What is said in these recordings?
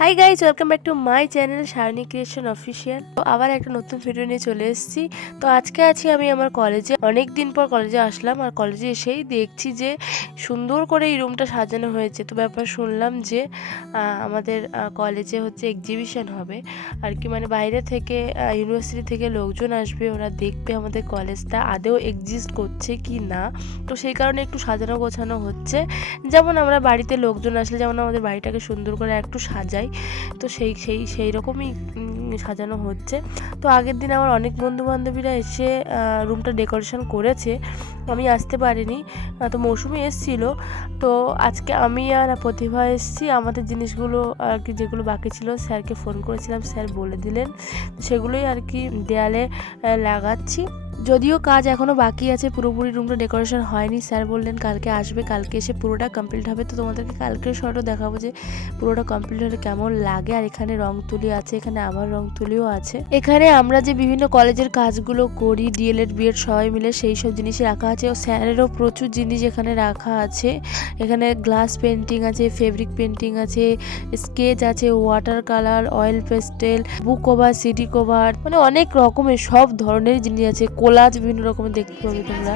Hi guys, welcome back to my channel Sayani creation official. তো আবার একটা নতুন ভিডিও নিয়ে চলে এসেছি। তো আজকে আছি আমি আমার কলেজে। অনেক দিন পর কলেজে আসলাম, আর কলেজে এসেই দেখছি যে সুন্দর করে এই রুমটা সাজানো হয়েছে। তো ব্যাপার শুনলাম যে আমাদের কলেজে হচ্ছে এক্সিবিশন হবে আর কি, মানে বাইরে থেকে ইউনিভার্সিটি থেকে লোকজন আসবে, ওরা দেখবে আমাদের কলেজটা আদৌ এক্সিস্ট করছে কি না। তো সেই কারণে একটু সাজানো গোছানো হচ্ছে। যেমন আমরা বাড়িতে লোকজন আসলে যেমন আমাদের বাড়িটাকে সুন্দর করে একটু সাজাই, তো সেই রকমই সাজানো হচ্ছে। তো আগের দিন আমার অনেক বন্ধু বান্ধবীরা এসে রুমটা ডেকোরেশন করেছে, আমি আসতে পারিনি। তো মৌসুমি এসেছিল। তো আজকে আমি আর প্রতিভা এসেছি। আমাদের জিনিসগুলো আর কি যেগুলো বাকি ছিল স্যারকে ফোন করেছিলাম, স্যার বলে দিলেন, সেগুলোই আর কি দেয়ালে লাগাচ্ছি। যদিও কাজ এখনও বাকি আছে, পুরোপুরি রুমটা ডেকোরেশন হয়নি। স্যার বললেন কালকে আসবে, কালকে এসে পুরোটা কমপ্লিট হবে। তো তোমাদেরকে কালকের শর্টও দেখাবো যে পুরোটা কমপ্লিট হলে কেমন লাগে। আর এখানে রং তুলি আছে, এখানে আমার রং তুলিও আছে। এখানে আমরা যে বিভিন্ন কলেজের কাজগুলো করি, ডিএলএড বিএড সবাই মিলে, সেই সব জিনিসই রাখা আছে। ও স্যারেরও প্রচুর জিনিস এখানে রাখা আছে। এখানে গ্লাস পেন্টিং আছে, ফেব্রিক পেন্টিং আছে, স্কেচ আছে, ওয়াটার কালার, অয়েল পেস্টেল, বুক কভার, সিডি কভার, মানে অনেক রকমের সব ধরনের জিনিস আছে। কোলাজ বিভিন্ন রকমের দেখতে পাবে তোমরা।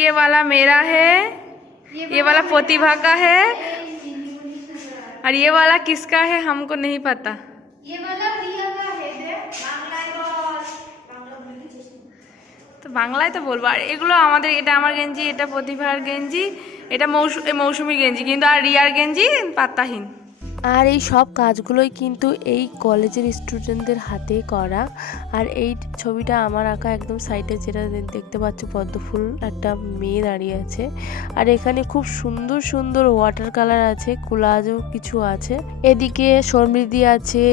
ये वाला मेरा है, ये वाला प्रतिभा का है, और ये वाला किसका है हमको नहीं पता। ये वाला रिया का है दे বাংলায় বল, তো বাংলায় তো বলবো। আর এগুলো আমাদের, এটা আমার গেঞ্জি, এটা প্রতিভার গেঞ্জি, এটা মৌসুমীর গেঞ্জি, কিন্তু আর রিয়ার গেঞ্জি পাত্তাহীন। আর এই সব কাজগুলোই কিন্তু এই কলেজের স্টুডেন্টদের হাতে করা। আর এই ছবিটা আমার আঁকা, একদম সাইডে যেটা দেখতে পাচ্ছ পদ্মফুল একটা মেয়ে দাঁড়িয়ে আছে। আর এখানে খুব সুন্দর সুন্দর ওয়াটার কালার আছে, কোলাজও কিছু আছে। এদিকে সমৃদ্ধি আছে,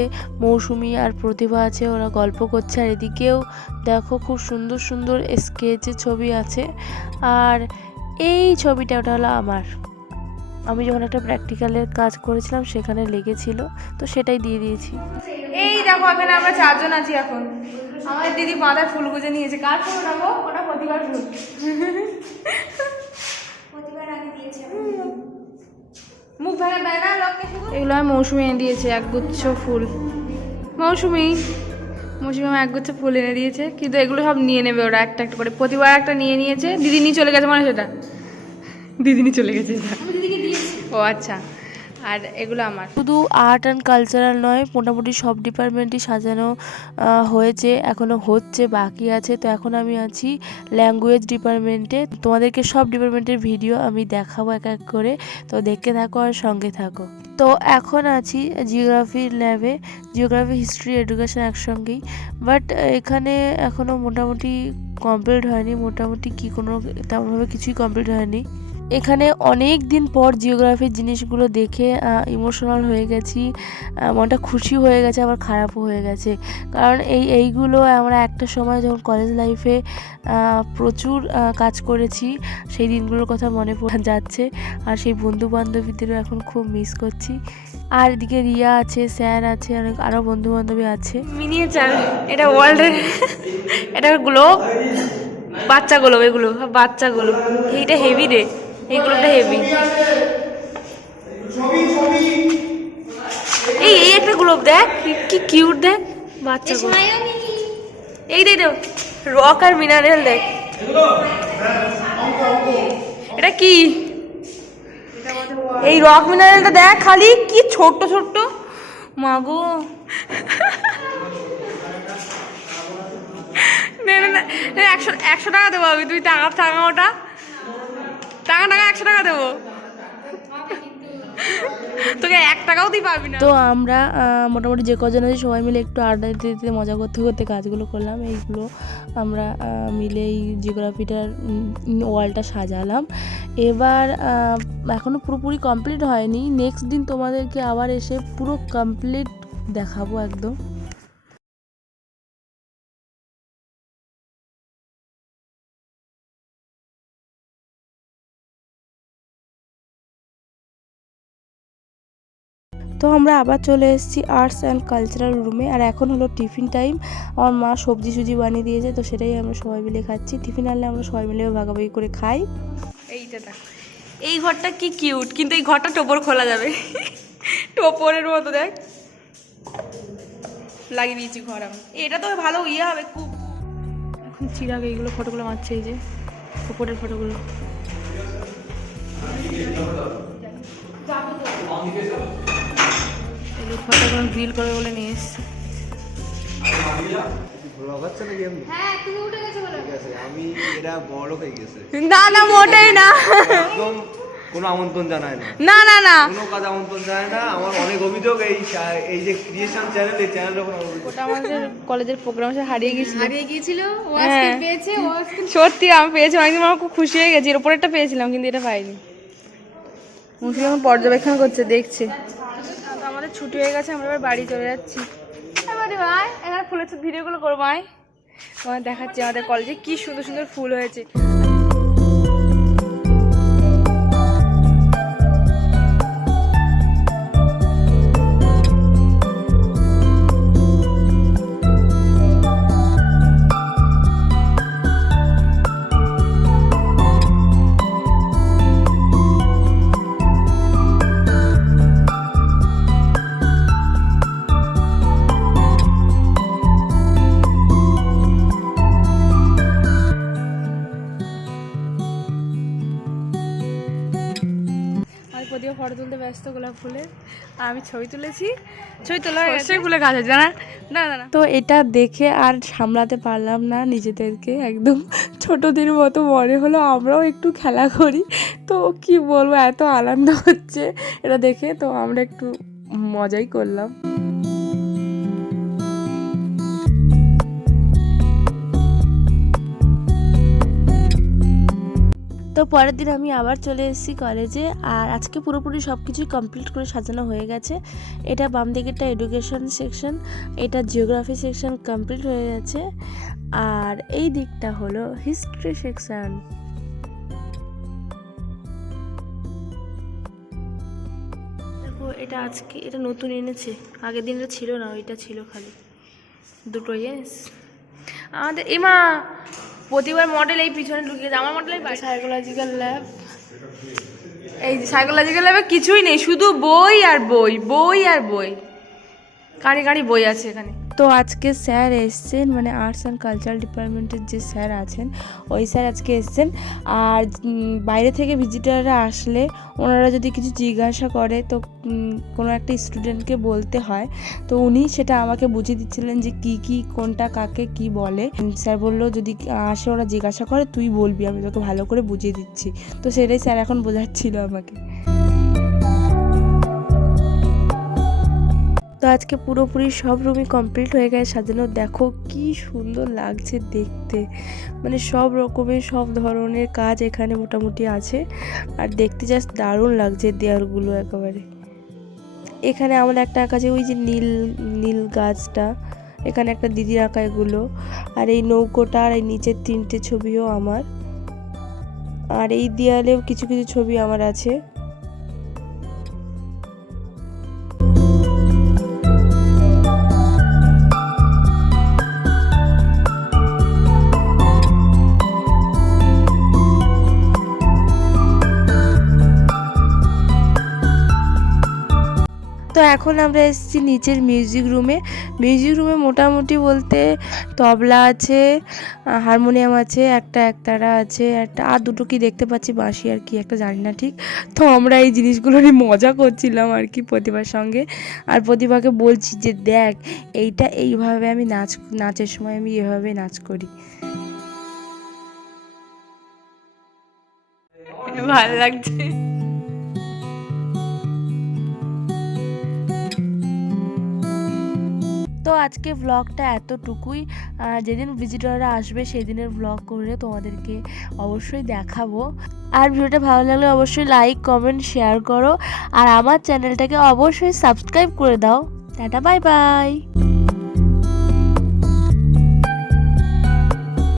মৌসুমি আর প্রতিভা আছে, ওরা গল্প করছে। আর এদিকেও দেখো খুব সুন্দর সুন্দর স্কেচের ছবি আছে। আর এই ছবিটা ওটা হলো আমার, আমি যখন একটা প্র্যাকটিক্যালের কাজ করেছিলাম সেখানে লেগেছিল, তো সেটাই দিয়ে দিয়েছি। এই দেখো এখানে আমরা চারজন আছি এখন। আমাদের দিদি মাথায় ফুল গুজে নিয়েছে। কার ফুল নেবো? ওটা প্রতিভার ফুল। প্রতিবার আগে দিয়েছে। মুখ ভেঙে দেয় না লোককে শুধু। এগুলো আমি মৌসুমি এনে দিয়েছে, একগুচ্ছ ফুল। মৌসুমি আমার একগুচ্ছ ফুল এনে দিয়েছে, কিন্তু এগুলো সব নিয়ে নেবে ওরা একটা একটা করে। প্রতিবার একটা নিয়ে নিয়েছে, দিদি নিয়ে চলে গেছে, মানে সেটা দিদি নিয়ে চলে গেছে। ও আচ্ছা, আর এগুলো আমার। শুধু আর্ট অ্যান্ড কালচারাল নয়, মোটামুটি সব ডিপার্টমেন্টই সাজানো হয়েছে, এখনও হচ্ছে, বাকি আছে। তো এখন আমি আছি ল্যাঙ্গুয়েজ ডিপার্টমেন্টে। তোমাদেরকে সব ডিপার্টমেন্টের ভিডিও আমি দেখাবো এক এক করে, তো দেখতে থাকো আর সঙ্গে থাকো। তো এখন আছি জিওগ্রাফির ল্যাবে, জিওগ্রাফি, হিস্ট্রি, এডুকেশন একসঙ্গেই। বাট এখানে এখনও মোটামুটি কমপ্লিট হয়নি, মোটামুটি কি কোনো তেমনভাবে কিছুই কমপ্লিট হয়নি। এখানে অনেক দিন পর জিওগ্রাফির জিনিসগুলো দেখে ইমোশনাল হয়ে গেছি, মনটা খুশি হয়ে গেছে, আবার খারাপও হয়ে গেছে। কারণ এইগুলো আমরা একটা সময় যখন কলেজ লাইফে প্রচুর কাজ করেছি, সেই দিনগুলোর কথা মনে পড়ে যাচ্ছে। আর সেই বন্ধু বান্ধবীদেরও এখন খুব মিস করছি। আর এদিকে রিয়া আছে, স্যার আছে, অনেক আরও বন্ধু বান্ধবী আছে। মিনিয়েচার, এটা ওয়ার্ল্ডের, এটা গ্লোব, বাচ্চা গ্লোব, এগুলো বাচ্চা গ্লোব। এইটা হেভি রে, এইগুলোটা হেভি। এই একটা গ্লোব দেখ, কি কিউট, দেখ বাচ্চা গ্লোব। এই দেখ রক আর মিনারেল, দেখ এটা কি, এই রক মিনারেলটা দেখ খালি, কি ছোট্ট ছোট্ট, মাগো। না 100 টাকা দেবো আমি, তুই টাকা ওটা টাকা 100 টাকা দেবো তোকে, 1 টাকাও তুই পাবি না। তো আমরা মোটামুটি যে কজন আছে সবাই মিলে একটু আড্ডা দিতে দিতে মজা করতে করতে কাজগুলো করলাম। এইগুলো আমরা মিলে এই জিওগ্রাফিটার ওয়ালটা সাজালাম। এবার এখনও পুরোপুরি কমপ্লিট হয়নি, নেক্সট দিন তোমাদেরকে আবার এসে পুরো কমপ্লিট দেখাবো একদম। তো আমরা আবার চলে এসেছি আর্টস অ্যান্ড কালচারাল রুমে। আর এখন হলো টিফিন টাইম। আমার মা সবজি সুজি বানিয়ে দিয়েছে, তো সেটাই আমরা সবাই মিলে খাচ্ছি। টিফিন আনলে আমরা সবাই মিলে ভাগাভাগি করে খাই। এইটা দেখ, এই ঘরটা কি কিউট, কিন্তু এই ঘরটা টোপর খোলা যাবে। টোপরের মতো দেখ লাগিয়ে দিয়েছি ঘর আমি। এটা তো ভালো ইয়ে হবে খুব। এখন চিরাগ এইগুলো ফটোগুলো মারছে, এই যে টোপরের ফটোগুলো। এগুলো ফটোগুলো গ্রিল করে বলে নিয়ে এসছি। হ্যাঁ তুমি উঠে গেছো বলে আমি এরা বড় হয়ে গেছে, না না মোটেই না, একদম কোনো আমন্ত্রণ জানায় না, না না না, কোনো কাজ আমন্ত্রণ জানায় না। আমার অনেক অভিযোগ এই যে ক্রিয়েশন চ্যানেল, এই চ্যানেলের উপর আমার অভিযোগ। ওটা আমাদের কলেজের প্রোগ্রামে হারিয়ে গিয়েছিল। ও আজকে হ্যাঁ। পেয়েছে, ও আজকে সত্যি আমি পেয়েছি, অনেকদিন আমার খুব খুশি হয়ে গেছি। এর উপরেরটা পেয়েছিলাম কিন্তু এটা পাইনি। মুসলিম এখন পর্যবেক্ষণ করছে, দেখছে। তো আমাদের ছুটি হয়ে গেছে, আমরা এবার বাড়ি চলে যাচ্ছি। এবারে ভাই এখানে ফুলের ভিডিওগুলো করবো ভাই, তোমার দেখাচ্ছি আমাদের কলেজে কি সুন্দর সুন্দর ফুল হয়েছে। আমি প্রদীপ ফটো তুলতে ব্যস্ত গোলাপ ফুলের, আর আমি ছবি তুলেছি। ছবি তোলা সে ফুলের গাছ আছে জানা না না না। তো এটা দেখে আর সামলাতে পারলাম না নিজেদেরকে, একদম ছোটদের মতো মনে হলো আমরাও একটু খেলা করি। তো কি বলবো, এত আনন্দ হচ্ছে এটা দেখে, তো আমরা একটু মজাই করলাম। তো পরের দিন আমি আবার চলে এসেছি কলেজে, আর আজকে পুরোপুরি সব কিছুই কমপ্লিট করে সাজানো হয়ে গেছে। এটা বাম দিকেরটা এডুকেশন সেকশন, এটা জিওগ্রাফি সেকশন কমপ্লিট হয়ে গেছে, আর এই দিকটা হলো হিস্ট্রি সেকশন। দেখো এটা আজকে এটা নতুন এনেছে, আগের দিন এটা ছিল না, ওইটা ছিল খালি দুটো জানিস। আমাদের এমা প্রতিবার মডেল এই পিছনে ঢুকিয়ে যায়, আমার মডেল সাইকোলজিক্যাল ল্যাব। এই যে সাইকোলজিক্যাল ল্যাবে কিছুই নেই, শুধু বই আর বই, বই আর বই, কারি কারি বই আছে এখানে। তো আজকে স্যার এসছেন, মানে আর্টস অ্যান্ড কালচারাল ডিপার্টমেন্টের যে স্যার আছেন ওই স্যার আজকে এসছেন। আর বাইরে থেকে ভিজিটাররা আসলে ওনারা যদি কিছু জিজ্ঞাসা করে তো কোনো একটা স্টুডেন্টকে বলতে হয়, তো উনি সেটা আমাকে বুঝিয়ে দিচ্ছিলেন যে কি কোনটা কাকে কি বলে। স্যার বললো যদি আসে ওরা জিজ্ঞাসা করে তুই বলবি, আমি তোকে ভালো করে বুঝিয়ে দিচ্ছি। তো সেটাই স্যার এখন বোঝাচ্ছিল আমাকে। তো আজকে পুরোপুরি সব রুমই কমপ্লিট হয়ে গেছে সাজানো। দেখো কি সুন্দর লাগছে দেখতে, মানে সব রকমের সব ধরনের কাজ এখানে মোটামুটি আছে, আর দেখতে জাস্ট দারুণ লাগছে দেয়ালগুলো একেবারে। এখানে আমার একটা আঁকা আছে, ওই যে নীল নীল গাছটা, এখানে একটা দিদির আঁকা এগুলো, আর এই নৌকোটা, আর এই নিচের 3টে ছবিও আমার, আর এই দেয়ালেও কিছু কিছু ছবি আমার আছে। তো এখন আমরা এসেছি নিচের মিউজিক রুমে। মিউজিক রুমে মোটামুটি বলতে তবলা আছে, হারমোনিয়াম আছে, একটা একতারা আছে, একটা আর দুটো কি দেখতে পাচ্ছি বাঁশি আর কি একটা জানি না ঠিক। তো আমরা এই জিনিসগুলো নিয়ে মজা করছিলাম আর কি প্রতিভার সঙ্গে, আর প্রতিভাকে বলছি যে দেখ এইটা এইভাবে আমি নাচের সময় আমি এভাবে নাচ করি। ভালো লাগছে। তো আজকে ব্লগটা এতটুকুই। যেদিন ভিজিটররা আসবে সেদিনের ব্লগ করে তোমাদেরকে অবশ্যই দেখাবো। আর ভিডিওটা ভালো লাগলে অবশ্যই লাইক কমেন্ট শেয়ার করো, আর আমার চ্যানেলটাকে অবশ্যই সাবস্ক্রাইব করে দাও। Tata bye bye.